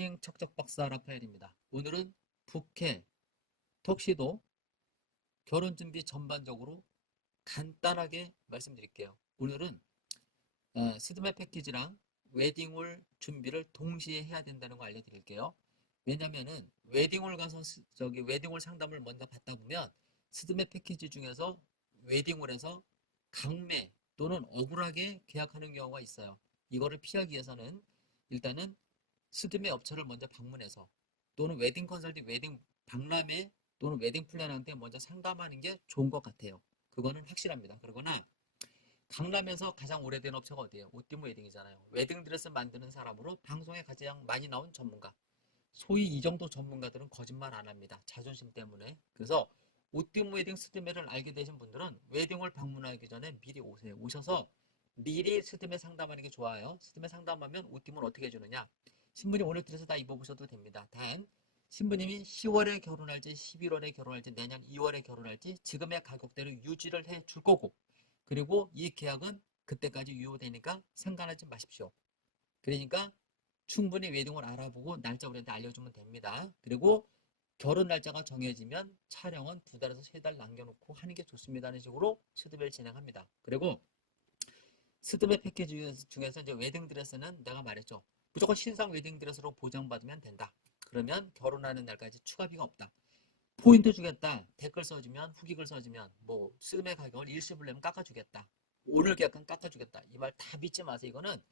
웨딩 척척 박사 라파엘입니다. 오늘은 부케, 턱시도, 결혼 준비 전반적으로 간단하게 말씀드릴게요. 오늘은 스드메 패키지랑 웨딩홀 준비를 동시에 해야 된다는 거 알려드릴게요. 왜냐면은 웨딩홀 가서 웨딩홀 상담을 먼저 받다 보면 스드메 패키지 중에서 웨딩홀에서 강매 또는 억울하게 계약하는 경우가 있어요. 이거를 피하기 위해서는 일단은 스드메 업체를 먼저 방문해서 또는 웨딩 컨설팅, 웨딩 박람회 또는 웨딩 플래너한테 먼저 상담하는 게 좋은 것 같아요. 그거는 확실합니다. 그러거나 강남에서 가장 오래된 업체가 어디예요? 오띠모 웨딩이잖아요. 웨딩 드레스 만드는 사람으로 방송에 가장 많이 나온 전문가. 소위 이 정도 전문가들은 거짓말 안 합니다. 자존심 때문에. 그래서 오띠모 웨딩 스드메를 알게 되신 분들은 웨딩을 방문하기 전에 미리 오세요. 오셔서 미리 스드메 상담하는 게 좋아요. 스드메 상담하면 오띠모는 어떻게 해주느냐? 신부님 오늘 드레스 다 입어보셔도 됩니다. 단 신부님이 10월에 결혼할지 11월에 결혼할지 내년 2월에 결혼할지 지금의 가격대로 유지를 해 줄 거고, 그리고 이 계약은 그때까지 유효되니까 상관하지 마십시오. 그러니까 충분히 웨딩을 알아보고 날짜 우리한테 알려주면 됩니다. 그리고 결혼 날짜가 정해지면 촬영은 2달에서 3달 남겨놓고 하는 게 좋습니다 하는 식으로 스드메를 진행합니다. 그리고 스드메 패키지 중에서 이제 웨딩 드레스는 내가 말했죠. 무조건 신상 웨딩 드레스로 보장받으면 된다. 그러면 결혼하는 날까지 추가비가 없다. 포인트 주겠다. 댓글 써주면, 후기글 써주면, 뭐 스드메 가격을 일시불 내면 깎아주겠다. 오늘 계약은 깎아주겠다. 이 말 다 믿지 마세요. 이거는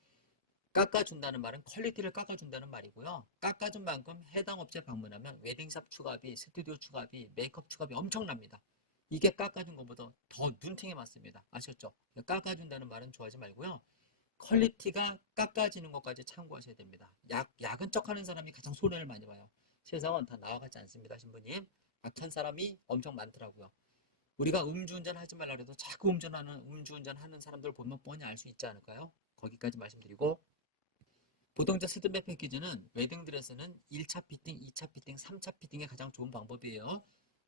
깎아준다는 말은 퀄리티를 깎아준다는 말이고요. 깎아준 만큼 해당 업체 방문하면 웨딩샵 추가비, 스튜디오 추가비, 메이크업 추가비 엄청납니다. 이게 깎아준 것보다 더 눈팅에 맞습니다. 아셨죠? 깎아준다는 말은 좋아하지 말고요. 퀄리티가 깎아지는 것까지 참고하셔야 됩니다. 야근 척하는 사람이 가장 손해를 많이 봐요. 세상은 다 나와 같지 않습니다, 신부님. 악한 사람이 엄청 많더라고요. 우리가 음주운전 하지 말라 그래도 자꾸 음주운전하는 사람들 보면 뻔히 알 수 있지 않을까요? 거기까지 말씀드리고, 보통 이제 스드메 패키지는 웨딩 드레스는 1차 피팅, 2차 피팅, 3차 피팅이 가장 좋은 방법이에요.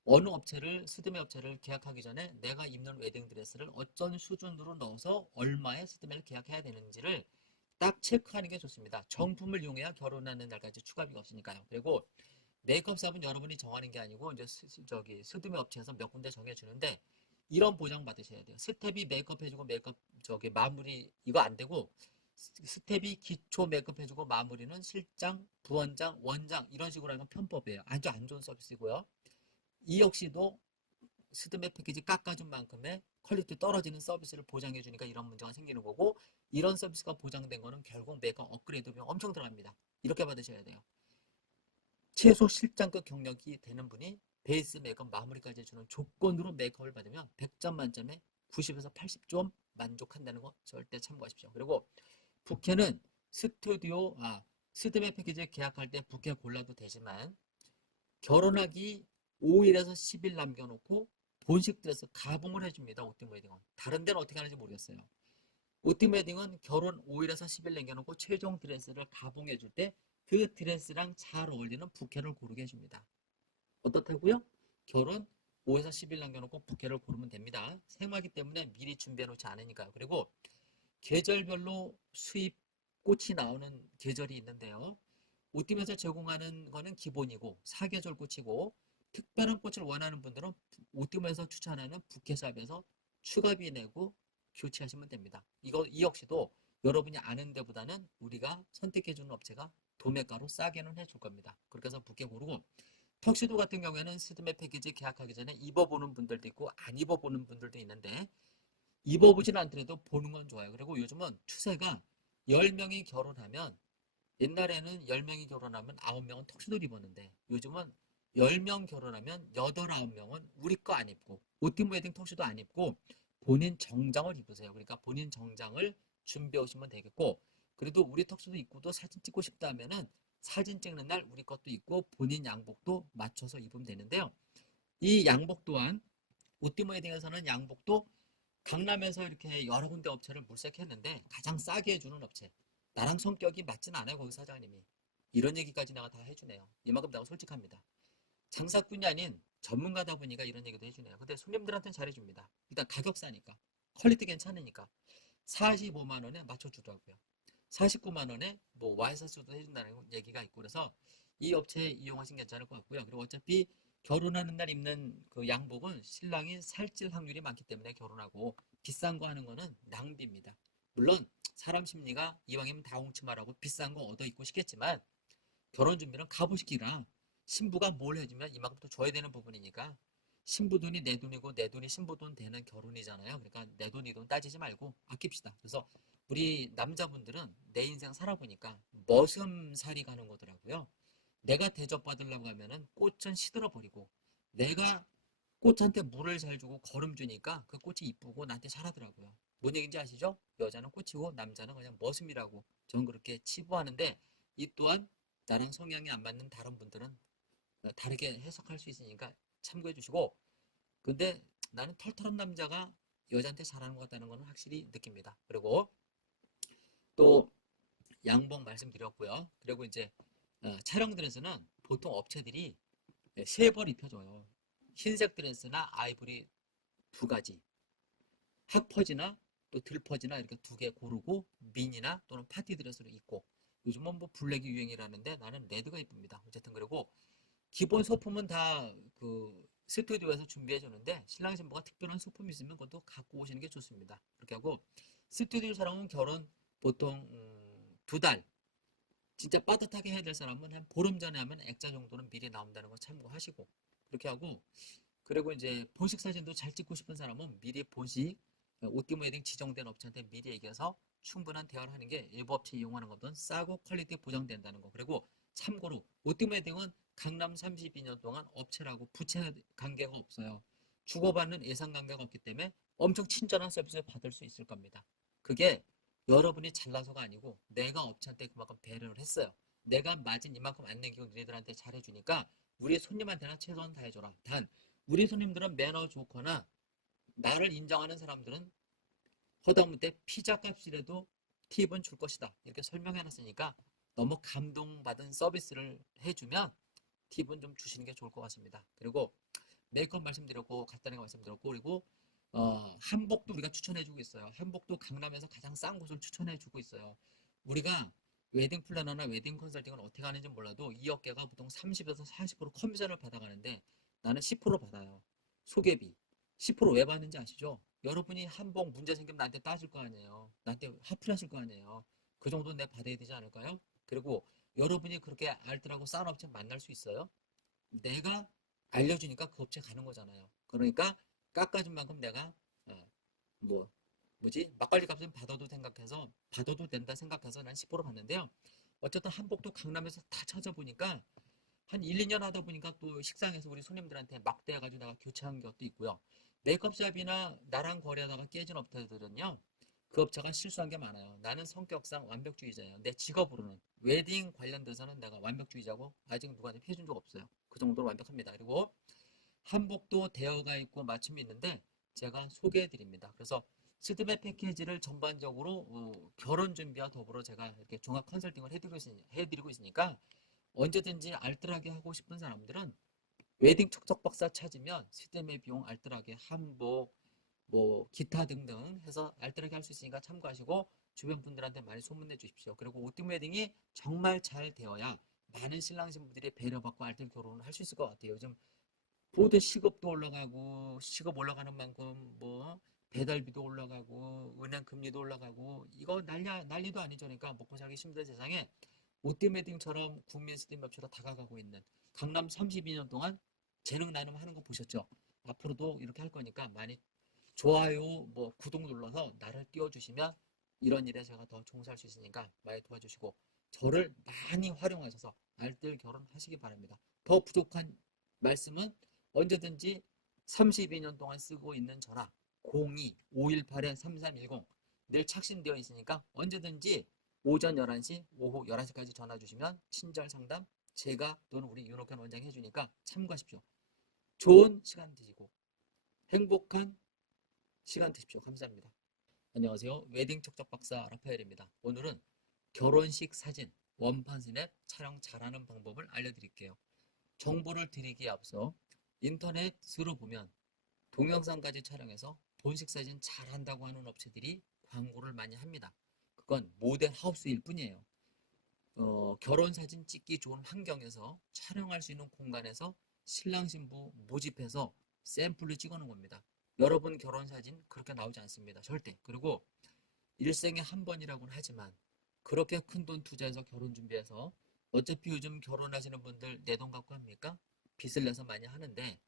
어느 업체를, 스드메 업체를 계약하기 전에 내가 입는 웨딩 드레스를 어떤 수준으로 넣어서 얼마의 스드메를 계약해야 되는지를 딱 체크하는 게 좋습니다. 정품을 이용해야 결혼하는 날까지 추가비가 없으니까요. 그리고 메이크업샵은 여러분이 정하는 게 아니고 이제 스드메 업체에서 몇 군데 정해주는데, 이런 보장 받으셔야 돼요. 스텝이 메이크업 해주고 메이크업 마무리 이거 안 되고, 스텝이 기초 메이크업 해주고 마무리는 실장, 부원장, 원장 이런 식으로 하는 건 편법이에요. 아주 안 좋은 서비스고요. 이 역시도 스드메 패키지 깎아준 만큼의 퀄리티 떨어지는 서비스를 보장해 주니까 이런 문제가 생기는 거고, 이런 서비스가 보장된 거는 결국 메이크업 업그레이드 비용 엄청 들어갑니다. 이렇게 받으셔야 돼요. 최소 실장급 경력이 되는 분이 베이스 메이크업 마무리까지 해주는 조건으로 메이크업을 받으면 100점 만점에 90에서 80점 만족한다는 거 절대 참고하십시오. 그리고 부케는 스드메 패키지 계약할 때 부케 골라도 되지만, 결혼하기 5일에서 10일 남겨놓고 본식 드레스 가봉을 해줍니다. 오팀 웨딩은. 다른 데는 어떻게 하는지 모르겠어요. 오팀 웨딩은 결혼 5일에서 10일 남겨놓고 최종 드레스를 가봉해줄 때 그 드레스랑 잘 어울리는 부케를 고르게 해줍니다. 어떻다고요? 결혼 5에서 10일 남겨놓고 부케를 고르면 됩니다. 생화기 때문에 미리 준비해놓지 않으니까요. 그리고 계절별로 수입 꽃이 나오는 계절이 있는데요. 옷팀에서 제공하는 거는 기본이고 사계절 꽃이고, 특별한 꽃을 원하는 분들은 옷팀에서 추천하는 부케샵에서 추가비 내고 교체하시면 됩니다. 이 역시도 여러분이 아는 데보다는 우리가 선택해주는 업체가 도매가로 싸게는 해줄 겁니다. 그렇게 해서 부케 고르고, 턱시도 같은 경우에는 스드메 패키지 계약하기 전에 입어보는 분들도 있고 안 입어보는 분들도 있는데, 입어보진 않더라도 보는 건 좋아요. 그리고 요즘은 추세가 10명이 결혼하면, 옛날에는 10명이 결혼하면 9명은 턱시도를 입었는데, 요즘은 10명 결혼하면 8, 9명은 우리 거 안 입고 오팀 웨딩 턱시도 안 입고 본인 정장을 입으세요. 그러니까 본인 정장을 준비해 오시면 되겠고, 그래도 우리 턱시도 입고도 사진 찍고 싶다 하면은 사진 찍는 날 우리 것도 입고 본인 양복도 맞춰서 입으면 되는데요. 이 양복 또한 오팀 웨딩에서는 양복도 강남에서 이렇게 여러 군데 업체를 물색했는데 가장 싸게 해주는 업체, 나랑 성격이 맞진 않아요 거기 사장님이. 이런 얘기까지 내가 다 해주네요. 이만큼 내가 솔직합니다. 장사꾼이 아닌 전문가다 보니까 이런 얘기도 해주네요. 근데 손님들한테는 잘해줍니다. 일단 가격 싸니까, 퀄리티 괜찮으니까 45만 원에 맞춰주더라고요. 49만 원에 뭐 와이셔츠도 해준다는 얘기가 있고 그래서 이 업체 이용하시면 괜찮을 것 같고요. 그리고 어차피 결혼하는 날 입는 그 양복은 신랑이 살찔 확률이 많기 때문에 결혼하고 비싼 거 하는 거는 낭비입니다. 물론 사람 심리가 이왕이면 다 옹치마라고 비싼 거 얻어 입고 싶겠지만 결혼 준비는 값이기라 신부가 뭘 해주면 이만큼 또 줘야 되는 부분이니까 신부 돈이 내 돈이고 내 돈이 신부 돈 되는 결혼이잖아요. 그러니까 내 돈, 이 돈 따지지 말고 아낍시다. 그래서 우리 남자분들은 내 인생 살아보니까 머슴살이 가는 거더라고요. 내가 대접받으려고 하면은 꽃은 시들어 버리고 내가 꽃한테 물을 잘 주고 거름 주니까 그 꽃이 이쁘고 나한테 잘하더라고요. 뭔 얘기인지 아시죠? 여자는 꽃이고 남자는 그냥 머슴이라고 저는 그렇게 치부하는데 이 또한 나랑 성향이 안 맞는 다른 분들은 다르게 해석할 수 있으니까 참고해 주시고 근데 나는 털털한 남자가 여자한테 잘하는 것 같다는 것은 확실히 느낍니다. 그리고 또 양복 말씀드렸고요. 그리고 이제 촬영 드레스는 보통 업체들이 세 벌 입혀줘요. 흰색 드레스나 아이보리 두 가지, 핫퍼지나 또 들퍼지나 이렇게 두 개 고르고 미니나 또는 파티 드레스로 입고 요즘은 뭐 블랙이 유행이라는데 나는 레드가 이쁩니다. 어쨌든 그리고 기본 소품은 다 그 스튜디오에서 준비해 주는데 신랑 신부가 특별한 소품이 있으면 그것도 갖고 오시는 게 좋습니다. 그렇게 하고 스튜디오 촬영은 결혼 보통 2달 진짜 빠듯하게 해야 될 사람은 한 보름 전에 하면 액자 정도는 미리 나온다는 거 참고하시고 그렇게 하고 그리고 이제 본식 사진도 잘 찍고 싶은 사람은 미리 본식 오띠모 웨딩 지정된 업체한테 미리 얘기해서 충분한 대화를 하는 게 일부 업체 이용하는 것보다 싸고 퀄리티 보장된다는 거. 그리고 참고로 오띠모 웨딩은 강남 32년 동안 업체라고 부채 관계가 없어요. 주고받는 예상 관계가 없기 때문에 엄청 친절한 서비스를 받을 수 있을 겁니다. 그게 여러분이 잘나서가 아니고 내가 업체한테 그만큼 배려를 했어요. 내가 마진 이만큼 안 남기고 너희들한테 잘해주니까 우리 손님한테나 최선을 다해줘라. 단 우리 손님들은 매너 좋거나 나를 인정하는 사람들은 허다못해 피자 값이라도 팁은 줄 것이다. 이렇게 설명해놨으니까 너무 감동받은 서비스를 해주면 팁은 좀 주시는 게 좋을 것 같습니다. 그리고 메이크업 말씀드렸고 간단하게 말씀드렸고 그리고 한복도 우리가 추천해주고 있어요. 한복도 강남에서 가장 싼 곳을 추천해주고 있어요. 우리가 웨딩 플래너나 웨딩 컨설팅을 어떻게 하는지 몰라도 이 업계가 보통 30에서 40% 커미션을 받아가는데 나는 10% 받아요. 소개비 10%왜 받는지 아시죠? 여러분이 한복 문제 생기면 나한테 따질 거 아니에요. 나한테 화풀이하실 거 아니에요. 그 정도는 내가 받아야 되지 않을까요? 그리고 여러분이 그렇게 알뜰하고 싼 업체 만날 수 있어요? 내가 알려주니까 그 업체 가는 거잖아요. 그러니까 깎아준 만큼 내가 어, 뭐 뭐지 막걸리 값은 받아도 된다 생각해서 난 10% 받는데요. 어쨌든 한복도 강남에서 다 찾아보니까 한 1, 2년 하다 보니까 또 식상에서 우리 손님들한테 막대해가지고 내가 교체한 것도 있고요. 메이크업샵이나 나랑 거래하다가 깨진 업체들은요. 그 업체가 실수한 게 많아요. 나는 성격상 완벽주의자예요. 내 직업으로는 웨딩 관련돼서는 내가 완벽주의자고 아직 누구한테 피해준 적 없어요. 그 정도로 완벽합니다. 그리고 한복도 대여가 있고 맞춤이 있는데 제가 소개해 드립니다. 그래서 스드메 패키지를 전반적으로 결혼 준비와 더불어 제가 이렇게 종합 컨설팅을 해드리고 있으니까 언제든지 알뜰하게 하고 싶은 사람들은 웨딩 척척 박사 찾으면 스드메 비용 알뜰하게 한복 뭐 기타 등등 해서 알뜰하게 할 수 있으니까 참고하시고 주변 분들한테 많이 소문내 주십시오. 그리고 오팀 웨딩이 정말 잘 되어야 많은 신랑 신부들이 배려받고 알뜰 결혼을 할 수 있을 것 같아요. 요즘 모든 시급도 올라가고 시급 올라가는 만큼 뭐 배달비도 올라가고 은행 금리도 올라가고 이거 난리도 아니죠. 그러니까 먹고 살기 힘든 세상에 오팀 웨딩처럼 국민 스팀업체로 다가가고 있는 강남 32년 동안 재능 나눔 하는 거 보셨죠? 앞으로도 이렇게 할 거니까 많이 좋아요, 뭐 구독 눌러서 나를 띄워주시면 이런 일에 제가 더 종사할 수 있으니까 많이 도와주시고 저를 많이 활용하셔서 알뜰 결혼하시기 바랍니다. 더 부족한 말씀은 언제든지 32년 동안 쓰고 있는 전화 02-518-3310 늘 착신되어 있으니까 언제든지 오전 11시, 오후 11시까지 전화 주시면 친절 상담 제가 또는 우리 윤옥현 원장이 해주니까 참고하십시오. 좋은 시간 되시고 행복한 시간 되십시오. 감사합니다. 안녕하세요. 웨딩 척척 박사 라파엘입니다. 오늘은 결혼식 사진 원판 스냅 촬영 잘하는 방법을 알려드릴게요. 정보를 드리기에 앞서 인터넷으로 보면 동영상까지 촬영해서 본식 사진 잘한다고 하는 업체들이 광고를 많이 합니다. 그건 모델 하우스일 뿐이에요. 결혼 사진 찍기 좋은 환경에서 촬영할 수 있는 공간에서 신랑 신부 모집해서 샘플을 찍어놓은 겁니다. 여러분 결혼 사진 그렇게 나오지 않습니다. 절대. 그리고 일생에 한 번이라고는 하지만 그렇게 큰 돈 투자해서 결혼 준비해서 어차피 요즘 결혼하시는 분들 내 돈 갖고 합니까? 빚을 내서 많이 하는데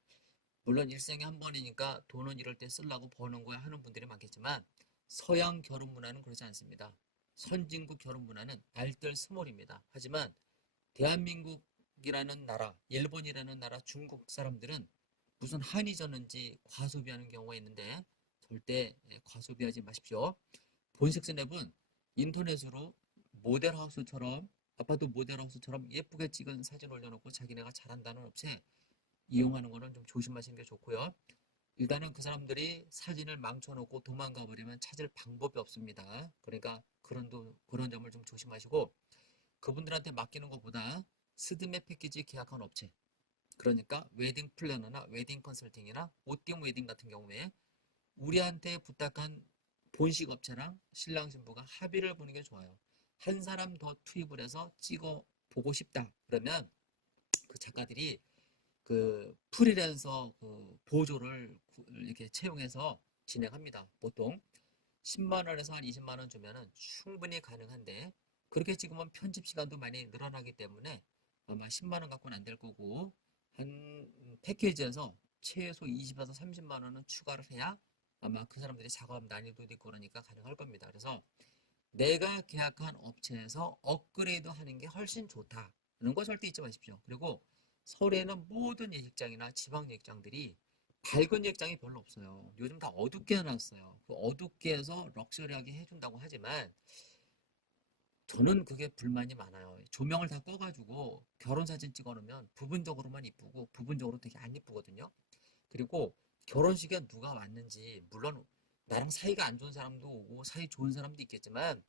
물론 일생에 한 번이니까 돈은 이럴 때 쓰려고 버는 거야 하는 분들이 많겠지만 서양 결혼 문화는 그렇지 않습니다. 선진국 결혼 문화는 알뜰스몰입니다. 하지만 대한민국이라는 나라, 일본이라는 나라, 중국 사람들은 무슨 한이 졌는지 과소비하는 경우가 있는데 절대 과소비하지 마십시오. 본식스냅은 인터넷으로 모델하우스처럼 아파트 모델하우스처럼 예쁘게 찍은 사진 올려놓고 자기네가 잘한다는 업체 이용하는 거는 좀 조심하시는 게 좋고요. 일단은 그 사람들이 사진을 망쳐놓고 도망가 버리면 찾을 방법이 없습니다. 그러니까 그런 점을 좀 조심하시고 그분들한테 맡기는 것보다 스드메 패키지 계약한 업체 그러니까 웨딩 플래너나 웨딩 컨설팅이나 오띵 웨딩 같은 경우에 우리한테 부탁한 본식 업체랑 신랑 신부가 합의를 보는 게 좋아요. 한 사람 더 투입을 해서 찍어 보고 싶다. 그러면 그 작가들이 그 프리랜서 그 보조를 이렇게 채용해서 진행합니다. 보통 10만 원에서 한 20만 원 주면은 충분히 가능한데 그렇게 찍으면 편집 시간도 많이 늘어나기 때문에 아마 10만 원 갖고는 안 될 거고 한 패키지에서 최소 20에서 30만 원은 추가를 해야 아마 그 사람들이 작업 난이도도 있고 그러니까 가능할 겁니다. 그래서 내가 계약한 업체에서 업그레이드 하는 게 훨씬 좋다는 거 절대 잊지 마십시오. 그리고 서울에는 모든 예식장이나 지방 예식장들이 밝은 예식장이 별로 없어요. 요즘 다 어둡게 해놨어요. 그 어둡게 해서 럭셔리하게 해준다고 하지만 저는 그게 불만이 많아요. 조명을 다 꺼가지고 결혼사진 찍어놓으면 부분적으로만 이쁘고 부분적으로 되게 안 이쁘거든요. 그리고 결혼식에 누가 왔는지 물론 나랑 사이가 안 좋은 사람도 오고 사이 좋은 사람도 있겠지만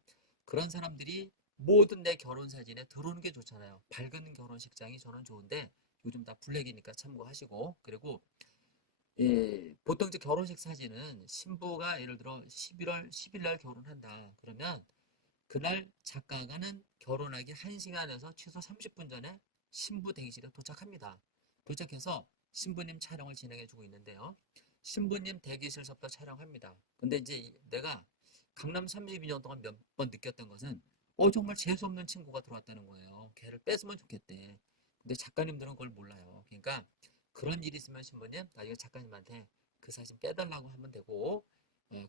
그런 사람들이 모든 내 결혼사진에 들어오는 게 좋잖아요. 밝은 결혼식장이 저는 좋은데 요즘 다 블랙이니까 참고하시고 그리고 보통 이제 결혼식 사진은 신부가 예를 들어 11월 10일 날 결혼한다. 그러면 그날 작가가는 결혼하기 1시간에서 최소 30분 전에 신부 대기실에 도착합니다. 도착해서 신부님 촬영을 진행해주고 있는데요. 신부님 대기실서부터 촬영합니다. 근데 이제 내가 강남 32년 동안 몇 번 느꼈던 것은 정말 재수없는 친구가 들어왔다는 거예요. 걔를 뺐으면 좋겠대. 근데 작가님들은 그걸 몰라요. 그러니까 그런 일이 있으면 신부님 나중에 작가님한테 그 사진 빼달라고 하면 되고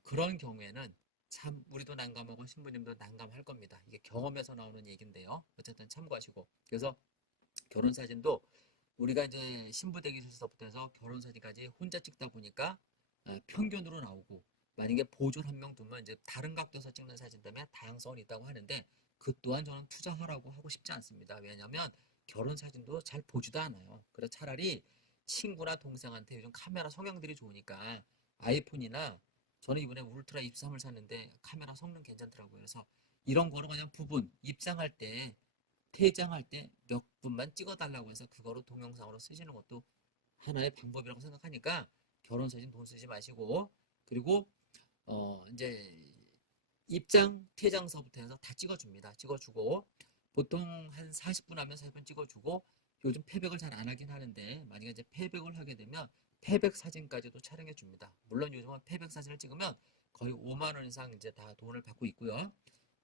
그런 경우에는 참 우리도 난감하고 신부님도 난감할 겁니다. 이게 경험에서 나오는 얘기인데요. 어쨌든 참고하시고 그래서 결혼사진도 우리가 이제 신부 대기실서부터 해서 결혼사진까지 혼자 찍다 보니까 평균으로 나오고 만약에 보조를 한 명 두면 이제 다른 각도에서 찍는 사진 때문에 다양성은 있다고 하는데 그 또한 저는 투자하라고 하고 싶지 않습니다. 왜냐하면 결혼사진도 잘 보지도 않아요. 그래서 차라리 친구나 동생한테 요즘 카메라 성향들이 좋으니까 아이폰이나 저는 이번에 울트라 입3을 샀는데 카메라 성능 괜찮더라고요. 그래서 이런 거로 그냥 부분 입장할 때 퇴장할 때 몇 분만 찍어달라고 해서 그거로 동영상으로 쓰시는 것도 하나의 방법이라고 생각하니까 결혼사진 돈 쓰지 마시고 그리고 이제 입장 퇴장서부터 해서 다 찍어줍니다. 찍어주고 보통 한 40분 하면 40분 찍어주고 요즘 패백을 잘 안 하긴 하는데 만약에 이제 패백을 하게 되면 패백 사진까지도 촬영해 줍니다. 물론 요즘은 패백 사진을 찍으면 거의 5만 원 이상 이제 다 돈을 받고 있고요.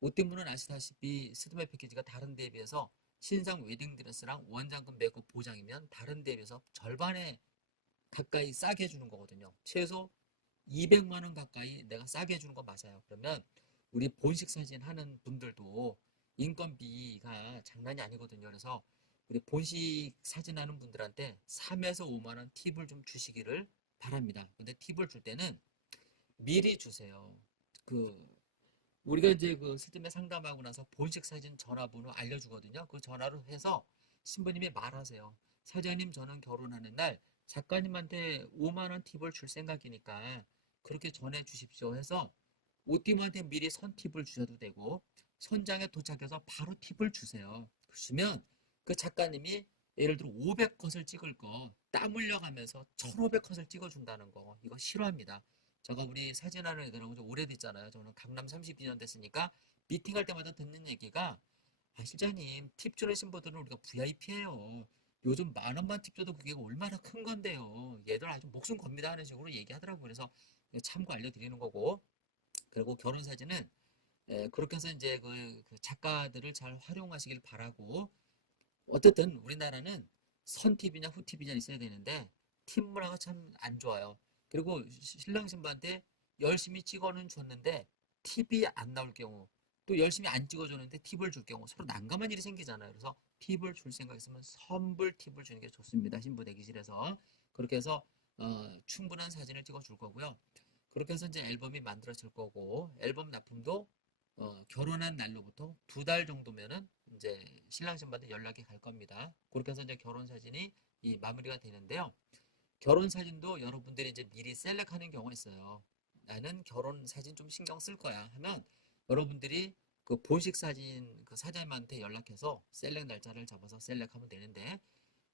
옷띠분은 아시다시피 스드메 패키지가 다른 데에 비해서 신상 웨딩드레스랑 원장금 매고 보장이면 다른 데에 비해서 절반에 가까이 싸게 해주는 거거든요. 최소 200만 원 가까이 내가 싸게 해주는 거 맞아요. 그러면 우리 본식 사진 하는 분들도 인건비가 장난이 아니거든요. 그래서 우리 본식 사진 하는 분들한테 3에서 5만 원 팁을 좀 주시기를 바랍니다. 근데 팁을 줄 때는 미리 주세요. 우리가 이제 그 스팀에 상담하고 나서 본식 사진 전화번호 알려주거든요. 그 전화로 해서 신부님이 말하세요. 사장님 저는 결혼하는 날 작가님한테 5만 원 팁을 줄 생각이니까 그렇게 전해 주십시오 해서 오팀한테 미리 선 팁을 주셔도 되고 선장에 도착해서 바로 팁을 주세요. 주시면 그 작가님이 예를 들어 500컷을 찍을 거 땀 흘려가면서 1500컷을 찍어준다는 거 이거 싫어합니다. 제가 우리 사진하는 애들하고 좀 오래됐잖아요. 저는 강남 32년 됐으니까 미팅할 때마다 듣는 얘기가 실장님 팁 주는 신부들은 우리가 VIP예요. 요즘 10,000원만 팁 줘도 그게 얼마나 큰 건데요. 얘들 아주 목숨 겁니다 하는 식으로 얘기하더라고요. 그래서 참고 알려드리는 거고 그리고 결혼 사진은 그렇게 해서 이제 그 작가들을 잘 활용하시길 바라고 어쨌든 우리나라는 선팁이냐 후팁이냐 있어야 되는데 팁 문화가 참 안 좋아요. 그리고 신랑 신부한테 열심히 찍어는 줬는데 팁이 안 나올 경우 또 열심히 안 찍어줬는데 팁을 줄 경우 서로 난감한 일이 생기잖아요. 그래서 팁을 줄 생각 있으면 선불 팁을 주는 게 좋습니다. 신부 대기실에서 그렇게 해서 충분한 사진을 찍어 줄 거고요. 그렇게 해서 이제 앨범이 만들어질 거고 앨범 납품도 결혼한 날로부터 2달 정도면은 이제 신랑 신부한테 연락이 갈 겁니다. 그렇게 해서 이제 결혼 사진이 이 마무리가 되는데요. 결혼 사진도 여러분들이 이제 미리 셀렉하는 경우가 있어요. 나는 결혼 사진 좀 신경 쓸 거야 하면 여러분들이 그 본식 사진 그 사장님한테 연락해서 셀렉 날짜를 잡아서 셀렉하면 되는데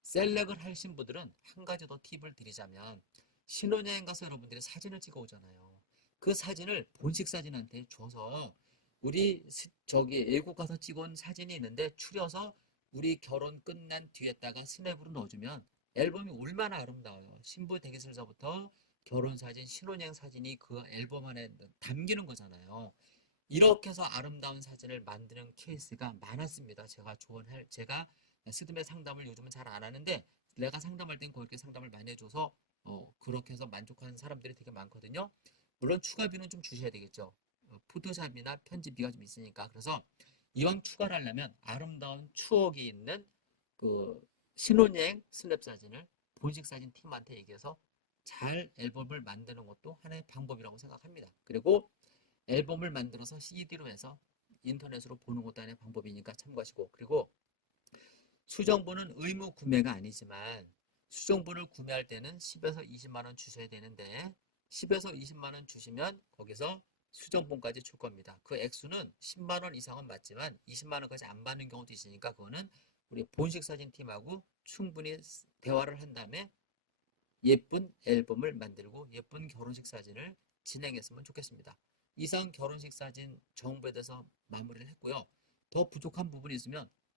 셀렉을 할 신부들은 한 가지 더 팁을 드리자면 신혼여행 가서 여러분들이 사진을 찍어 오잖아요. 그 사진을 본식 사진한테 줘서 우리 저기 외국 가서 찍은 사진이 있는데 추려서 우리 결혼 끝난 뒤에다가 스냅으로 넣어주면 앨범이 얼마나 아름다워요. 신부 대기실서부터 결혼 사진, 신혼여행 사진이 그 앨범 안에 담기는 거잖아요. 이렇게 해서 아름다운 사진을 만드는 케이스가 많았습니다. 제가 스드메 상담을 요즘은 잘 안 하는데 내가 상담할 땐 그렇게 상담을 많이 해줘서 그렇게 해서 만족하는 사람들이 되게 많거든요. 물론 추가비는 좀 주셔야 되겠죠. 포토샵이나 편집비가 좀 있으니까. 그래서 이왕 추가를 하려면 아름다운 추억이 있는 그 신혼여행 스냅 사진을 본식 사진 팀한테 얘기해서 잘 앨범을 만드는 것도 하나의 방법이라고 생각합니다. 그리고 앨범을 만들어서 CD로 해서 인터넷으로 보는 것도 하나의 방법이니까 참고하시고 그리고 수정본은 의무 구매가 아니지만 수정본을 구매할 때는 10에서 20만 원 주셔야 되는데 10에서 20만 원 주시면 거기서 수정본까지 줄 겁니다. 그 액수는 10만 원 이상은 맞지만 20만 원까지 안 받는 경우도 있으니까 그거는 우리 본식 사진 팀하고 충분히 대화를 한 다음에 예쁜 앨범을 만들고 예쁜 결혼식 사진을 진행했으면 좋겠습니다. 이상 결혼식 사진 정보에 대해서 마무리를 했고요. 더 부족한 부분이 있으면